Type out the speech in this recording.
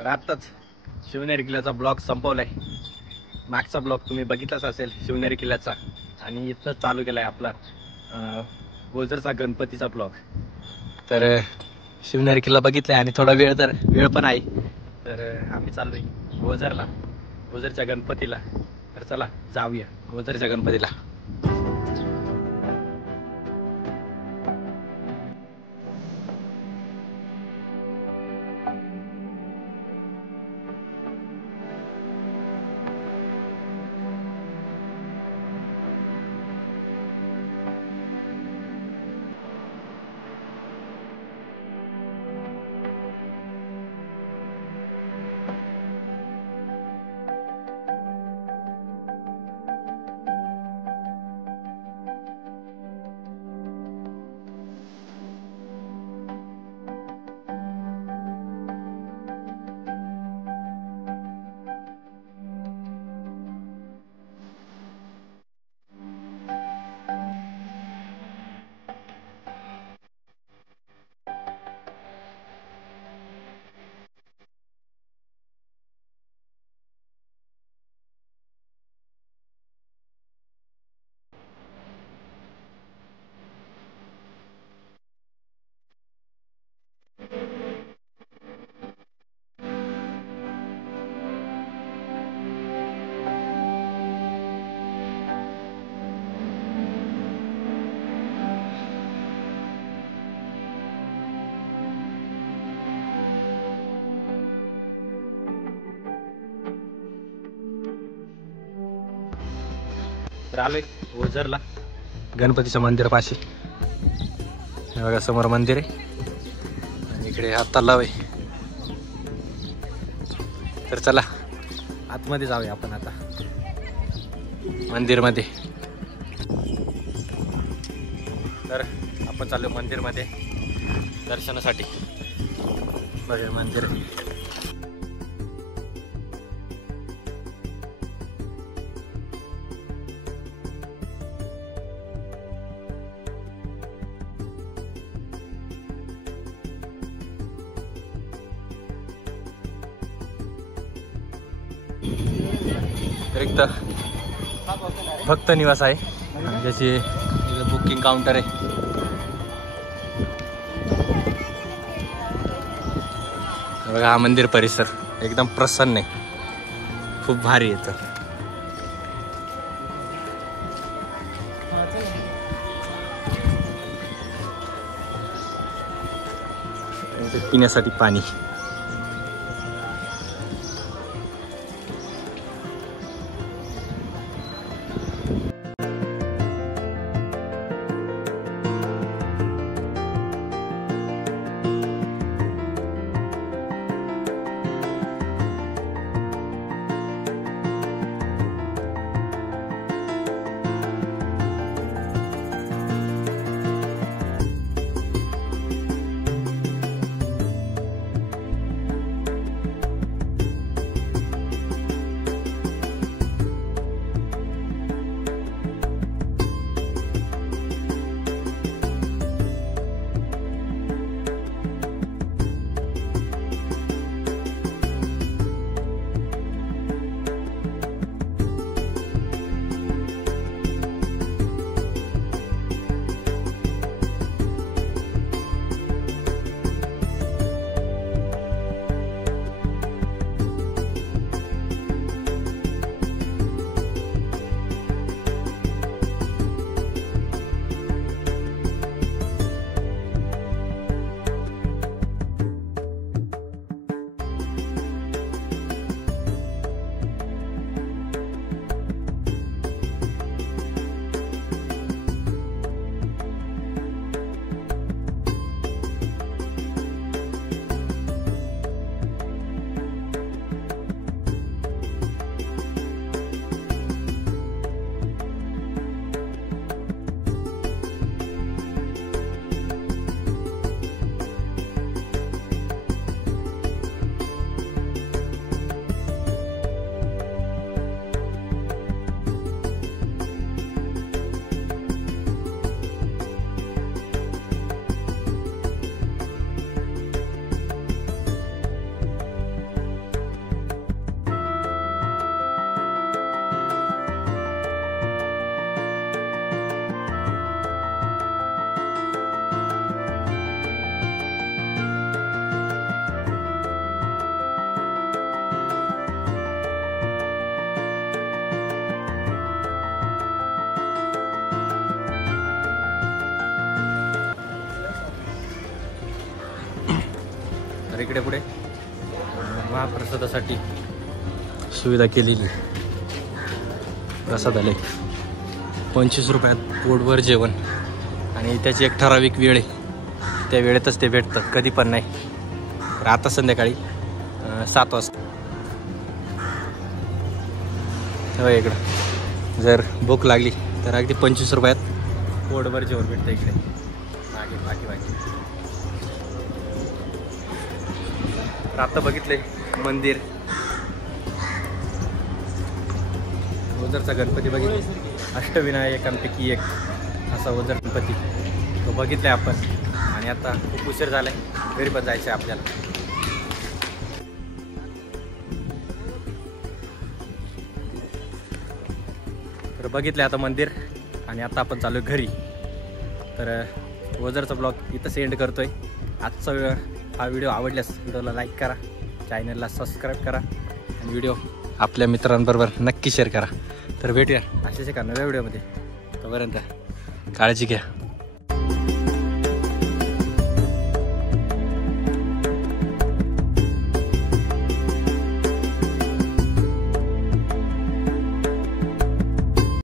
तर आत्ताच शिवनेरी किल्ल्याचा ब्लॉग संपवलाय. मागचा ब्लॉग तुम्ही बघितलाच असेल शिवनेरी किल्ल्याचा, आणि इथं चालू केलाय आपला ओझरचा गणपतीचा ब्लॉग. तर शिवनेरी किल्ला बघितलाय आणि थोडा वेळ पण आहे. तर आम्ही चाललोय ओझरला, ओझरच्या गणपतीला. तर चला जाऊया ओझरच्या गणपतीला. तर आलोय ओझरला गणपतीच्या मंदिरापाशी. हे बघा समोर मंदिर आहे आणि इकडे हा तलाव आहे. तर चला आतमध्ये जाऊया आपण आता मंदिरमध्ये. तर आपण चाललो मंदिरमध्ये दर्शनासाठी. बघा मंदिर रिक्त भक्त निवास आहे, ज्याची बुकिंग काउंटर आहे. बघा हा मंदिर परिसर एकदम प्रसन्न आहे, खूप भारी आहे. तर पिण्यासाठी पाणी. तर इकडे पुढे महाप्रसादासाठी सुविधा केलेली. प्रसाद आले 25 रुपयात पोटभर जेवण आणि त्याची एक ठराविक वेळ आहे. त्या वेळेतच ते भेटतात, कधी पण नाही. तर आता संध्याकाळी 7 वाजता तेव्हा इकडं जर भूक लागली तर अगदी 25 रुपयात पोटभर जेवण भेटतं इकडे. मागे बाकी तर आता बघितले मंदिर, ओझरचा गणपती बघितला. अष्टविनायकांपैकी एक असा ओझर गणपती तो बघितलाय आपण. आणि आता खूप उशीर झालाय, घरी पण जायचं आहे आपल्याला. तर बघितलं आता मंदिर आणि आता आपण चालू घरी. तर ओझरचा ब्लॉग इथं सेंड करतोय. आजचा हा व्हिडिओ आवडल्यास व्हिडिओला लाईक करा, चॅनलला सबस्क्राईब करा आणि व्हिडिओ आपल्या मित्रांबरोबर नक्की शेअर करा. तर भेटूया अशाच एका नव्या व्हिडिओमध्ये. तोपर्यंत काळजी घ्या.